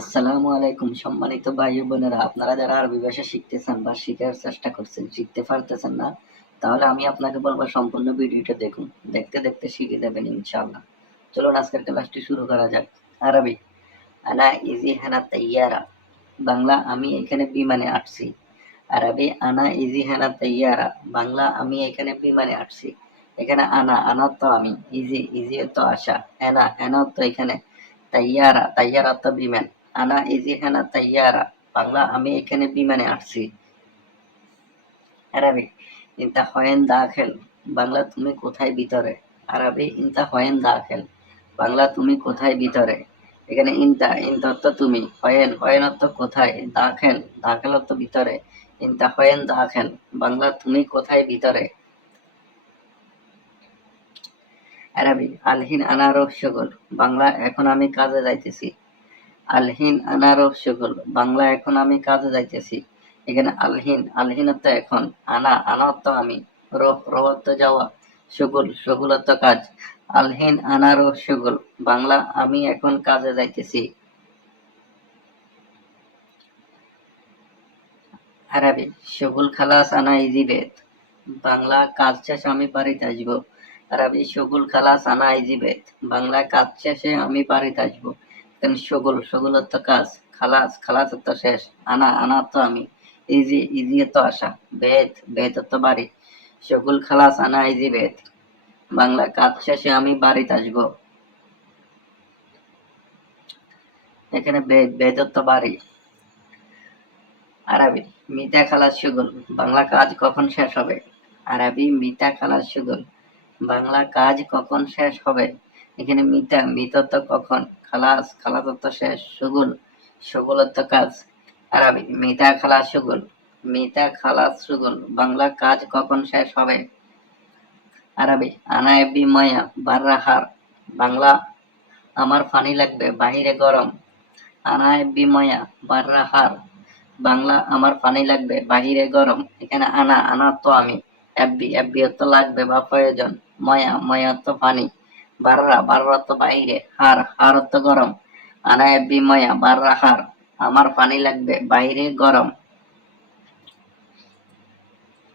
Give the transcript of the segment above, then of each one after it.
আসসালামু আলাইকুম সম্মানিত ভাই ও বোনেরা, আপনারা যারা আরবি ভাষা শিখতেছেন বা শিখার চেষ্টা করছেন, শিখতে পারতেছেন না, তাহলে আমি আপনাকে বলবো সম্পূর্ণ ভিডিওটা দেখুন। দেখতে দেখতে শিখে যাবেন ইনশাআল্লাহ। চলুন আজকের ক্লাসটি শুরু করা যাক। আরবি আনা ইজি হানা তাইয়ারা, বাংলা আমি এখানে বিমানে আসছি। আরবি আনা ইজি হানা তাইয়ারা, বাংলা আমি এখানে বিমানে আসছি। এখানে আনা আনা তো আমি, ইজি ইজি তো আসা, হেনা হেনা তো এখানে, তাইয়ারা তাইয়ারা তো বিমান। আনা ইজি হানা তাইয়ারা, বাংলা আমি এখানে বিমানে আসছি। আরবি ইনতা হয়েন দাখেল, বাংলা তুমি কোথায় ভিতরে। আরবি ইনতা হয়েন দাখেল, বাংলা তুমি কোথায় ভিতরে। এখানে ইনতা ইনতা অর্থ তুমি, হয়েন হয়েন অর্থ কোথায়, দাখেল দাখেল অর্থ ভিতরে। ইনতা হয়েন দাখেল, বাংলা তুমি কোথায় ভিতরে। আরবি আলহিন আনারফ শগল, বাংলা এখন আমি কাজে যাইতেছি। আলহিন আনারফ শগল, বাংলা এখন আমি কাজে যাইতেছি। এখানে আলহিন আলহিন অর্থ এখন, আনা আনা অর্থ আমি, রফ রফ অর্থ যাওয়া, শগুল শগুল অর্থ কাজ। আলহিন আনারফ শগল, বাংলা আমি এখন কাজে যাইতেছি। আরবি শগুল খালাস আনা ইজি বেত, বাংলা কাজ শেষে আমি বাড়িতে আসবো। আরবি শগুল খালাস আনা ইজি বেত, বাংলা কাজ শেষে আমি বাড়িতে আসবো। এখানে শগুল শগুল অর্থ কাজ, খালাস খালাস অর্থ শেষ, আনা আনা অর্থ আমি, ইজি ইজি অর্থ আসা, বেত বেত অর্থ বাড়ি। শগুল খালাস আনা ইজি বেত, বাংলা কাজ শেষে আমি বাড়িতে আসবো। এখানে বেত বেত অর্থ বাড়ি। আরবি মিতা খালাস শুগল, বাংলা কাজ কখন শেষ হবে। আরবি মিতা খালাস শুগল, বাংলা কাজ কখন শেষ হবে। এখানে মিতা মিত অর্থ কখন, খালাস খালাস অর্থ শেষ, শুগুল শুগুল অর্থ কাজ। আরবি মিতা খালাস শুগুল, মিতা খালাস শুগুল, বাংলা কাজ কখন শেষ হবে। আরবি আনা এবি মায়া বাররাহার, বাংলা আমার পানি লাগবে বাহিরে গরম। আনা এবি মায়া বাররাহার, বাংলা আমার পানি লাগবে বাহিরে গরম। এখানে আনা আনা তো আমি, এফবি এফবি অর্থ লাগবে বা প্রয়োজন, ময়া ময়া অর্থ পানি, বাররা বাররা অর্থ বাহিরে, হার হার অর্থ গরম। আনা এফবি ময়া বাররা হার, আমার পানি লাগবে বাহিরে গরম।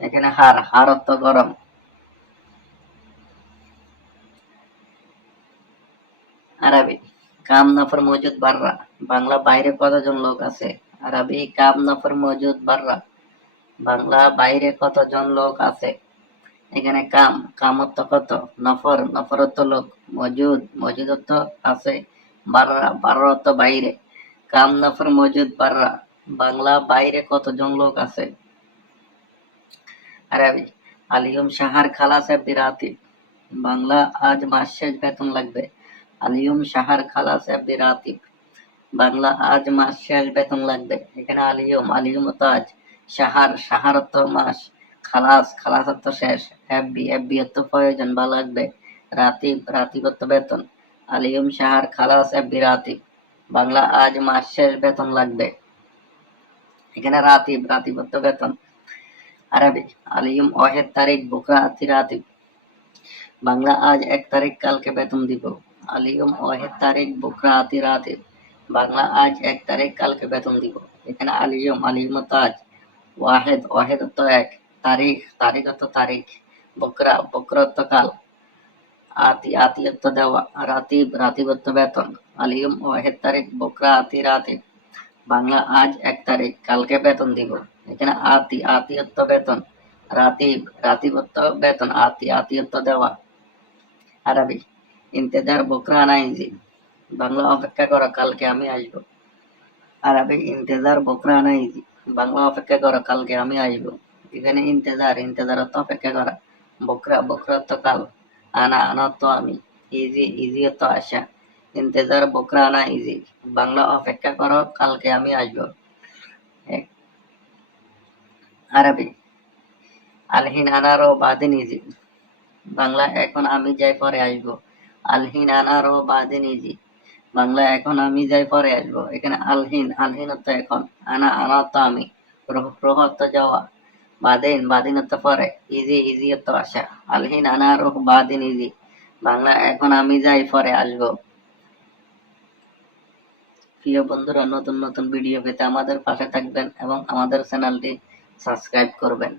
এখানে হার হার অর্থ গরম। আরবি কাম নফর মজুদ বাররা, বাংলা বাইরে কতজন লোক আছে। আরবি কাম নফর মজুদ বাররা, বাংলা বাইরে কতজন লোক আছে। এখানে কাম কাম অর্থ কত, নফর নফর অর্থ লোক, মজুদ মজুদ অর্থ আছে, বাররা বাররা অর্থ বাইরে। কাম নফর মজুদ বাররা, বাংলা বাইরে কতজন লোক আছে। আরবি আলিয়ম সাহার খালাস এফদি রাতিব, বাংলা আজ মাস শেষ বেতন লাগবে। আলিয়ম সাহার খালাস এফদি রাতিব, বাংলা আজ মাস শেষ বেতন লাগবে। এখানে আলিয়ম আলিয়ম অর্থ আজ, সাহার সাহার অর্থ মাস, খালাস খালাস অর্থ শেষ, এফবি এফবি অর্থ প্রয়োজন বা লাগবে, রাতিব রাতিব অর্থ বেতন। আলিয়ম সাহার খালাস এফবি রাতিব, বাংলা আজ মাস শেষ বেতন লাগবে। এখানে রাতিব রাতিব অর্থ বেতন। আরবি আলিয়ম ওয়াহেদ তারিখ বুকরা আতি রাতিব, বাংলা আজ 1 তারিখ কালকে বেতন দিব। আলিয়ম ওয়াহেদ তারিখ বুকরা আতি রাতিব, বাংলা আজ 1 তারিখ কালকে বেতন দিব। এখানে আলিয়ম আলিয়ম অর্থ আজ, ওয়াহেদ ওয়াহেদ অর্থ এক, তারিখ তারিখ অর্থ তারিখ, বকরা বকরা অর্থ কাল, আতি আতি অর্থ দেওয়া, রাতিব রাতিব অর্থ বেতন। আলিয়ম ওয়াহেদ তারিখ বকরা আতি রাতিব, বাংলা আজ 1 তারিখ কালকে বেতন দিব। এখানে আতি আতি অর্থ বেতন, রাতিব রাতিব অর্থ বেতন, আতি আতি অর্থ দেওয়া। আরবি ইন্তেজার বকরা আনা ইজি, বাংলা অপেক্ষা করো কালকে আমি আসবো। আরবি ইন্তেজার বকরা আনা ইজি, বাংলা অপেক্ষা করো কালকে আমি আসবো। এখানে ইন্তেজার ইন্তেজার অর্থ অপেক্ষা করা, বকরা বকরা অর্থ কাল, আনা আনা অর্থ আমি, ইজি ইজি অর্থ আসা। ইন্তেজার বকরা আনা ইজি, বাংলা অপেক্ষা করো কালকে আমি আসবো। আরবি আলহিন আনারো বাদিন ইজি, বাংলা এখন আমি যাই পরে আসবো। আলহিন আনারো বাদিন ইজি, বাংলা এখন আমি যাই পরে আসবো। এখানে আলহিন আলহিন অর্থ এখন, আনা আনা অর্থ আমি, রোহ রোহ অর্থ যাওয়া, বাদিন বাদিন অর্থ পরে, ইজি ইজি অর্থ আসা। আলহিন আনারো বাদিন ইজি, বাংলা এখন আমি যাই পরে আসবো। প্রিয় বন্ধুরা, নতুন নতুন ভিডিও পেতে আমাদের পাশে থাকবেন এবং আমাদের চ্যানেলটি সাবস্ক্রাইব করবেন।